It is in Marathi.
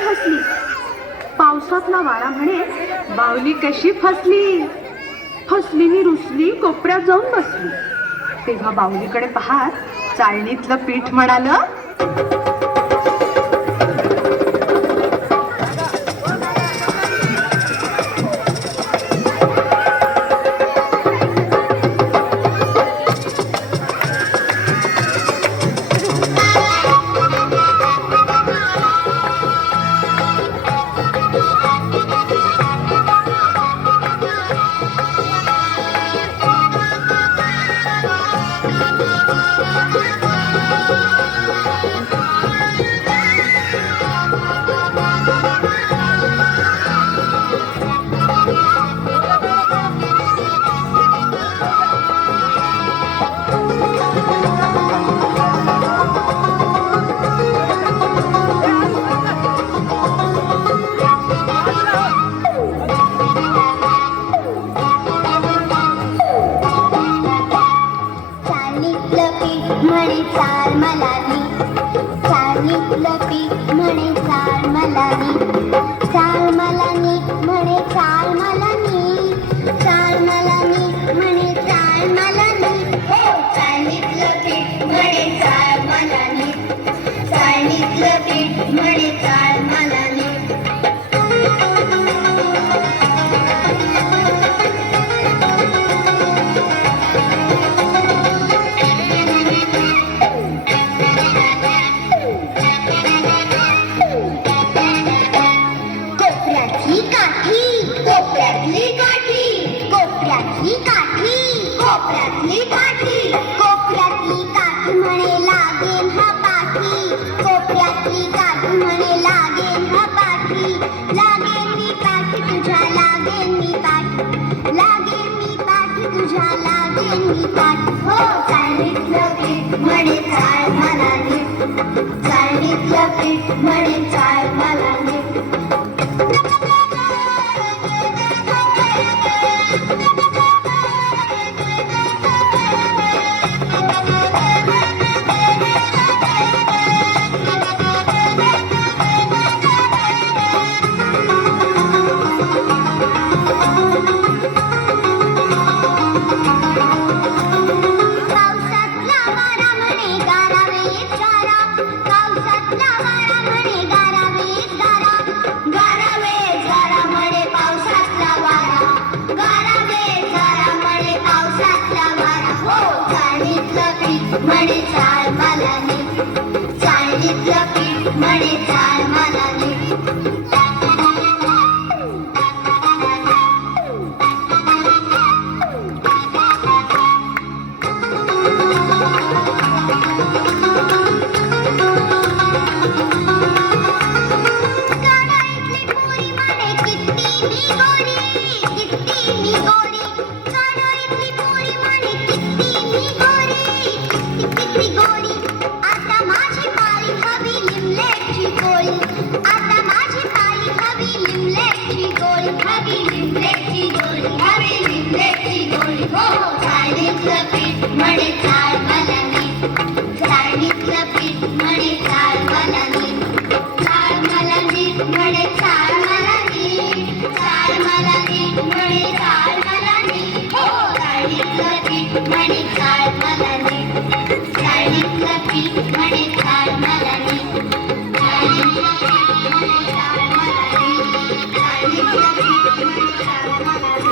पटकन हसली. पावसातला वारा म्हणे, बावली कशी फसली. फसलीनी रुसली, कोपऱ्यात जाऊन बसली. तेव्हा बाहुलीकडे पाहत चाळणीतलं पीठ म्हणालं, म्हणे चाल मलानी. चाळणीतलं पीठ म्हणे चाल मलानी. चाल मलानी म्हणे चाल मलानी. चाल मलानी म्हणे चाल मलानी. हो चाळणीतलं पीठ म्हणे चाल मलानी. चाळणीतलं पीठ म्हणे चाल मलानी. कोपऱ्यातली काठी. कोपऱ्यातली काठी. कोपऱ्यातली काठी. कोपऱ्यातली काठी म्हणे लागेल हा पाठी. कोपऱ्यातली काठी म्हणे लागेल हा पाठी. लागेल मी पाठी तुझ्या, लागेल मी पाठी. लागेल मी पाठी तुझ्या, लागेल मी पाठी. हो चाळणीतलं पीठ म्हणे चाल मलानी. चाळणीतलं पीठ म्हणे चाल मलानी. म्हणे चाल मलानी. चाळणीतलं पीठ म्हणे चाल मलानी. कढईतली पुरी म्हणे किती मी गोडी. किती मी गोडी. कढईतली पुरी म्हणे किती मी गोडी. किती गोडी. आता माझी पाळी हवी लिमलेटची गोळी. आता माझी पाळी हवी लिमलेटची गोळी. हवी लिमलेटची गोळी. हवी लिमलेटची गोळी. हो चाळणीतलं पीठ म्हणे चाल मलानी. चाळणीतलं पीठ म्हणे चाल मलानी. चाल मलानी म्हणे चाल मलानी. चाल मलानी म्हणे चाल मलानी. हो चाळणीतलं पीठ म्हणे चाल मलानी. चाळणीतलं पीठ म्हणे चाल मलानी. चाळणीतलं पीठ म्हणे चाल मलानी. चाळणीतलं पीठ म्हणे चाल मलानी.